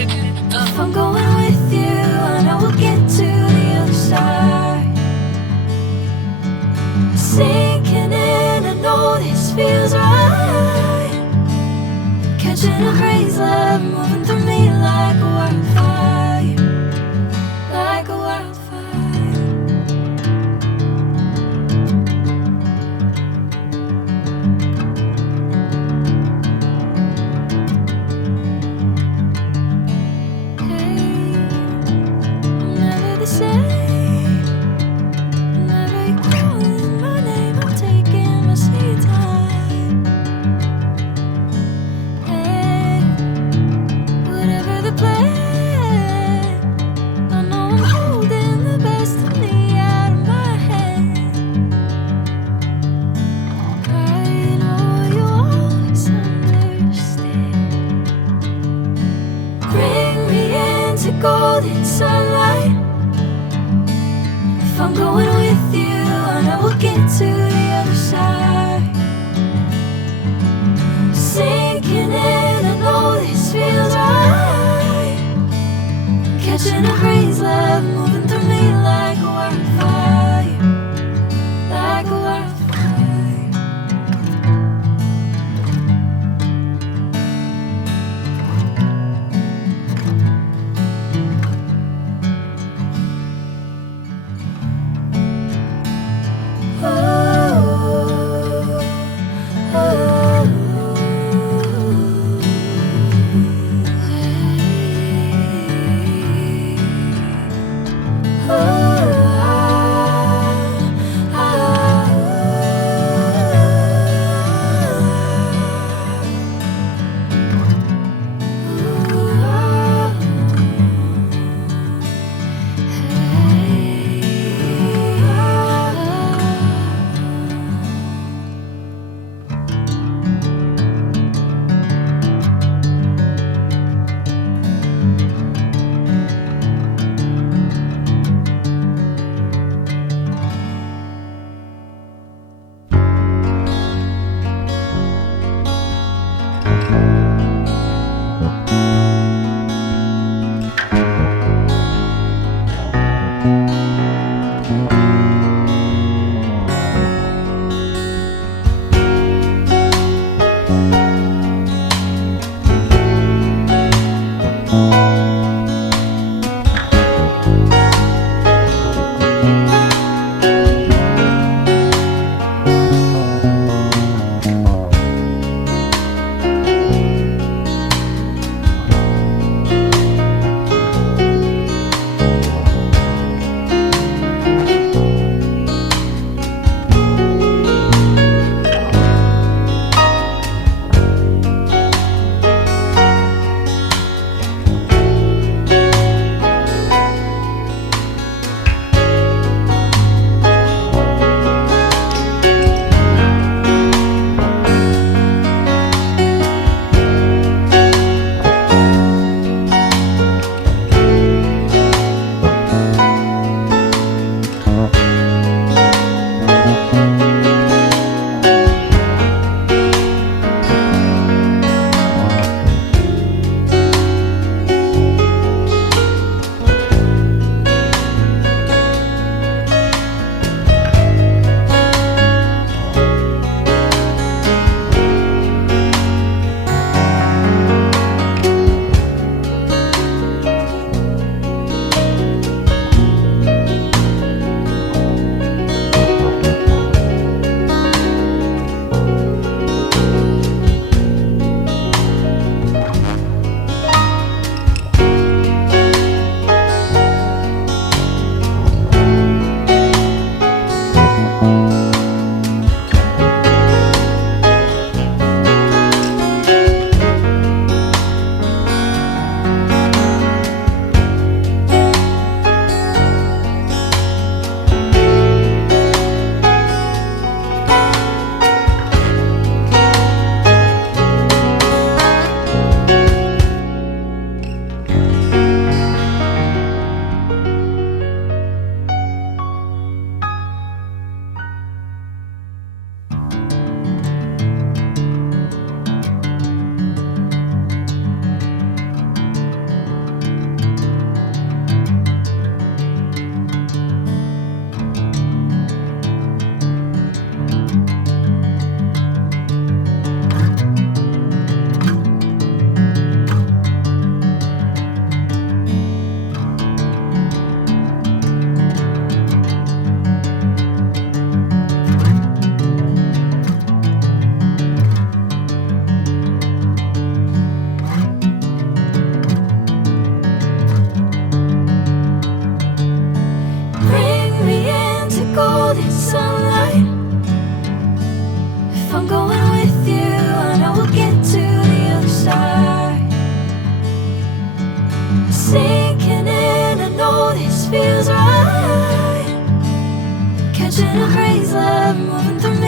If I'm going with you, I know we'll get to the other side. Sinking in, I know this feels right. Catching a crazy love, moving through me like a wildfire, like a wildfire. Golden sunlight. If I'm going with you, I know we'll get to the other side. Sinking in, I know this feels right. Catching a crazy love, moving through me like a wildfire, like a wildfire. Sinking in, I know this feels right. Catching a craze love moving through me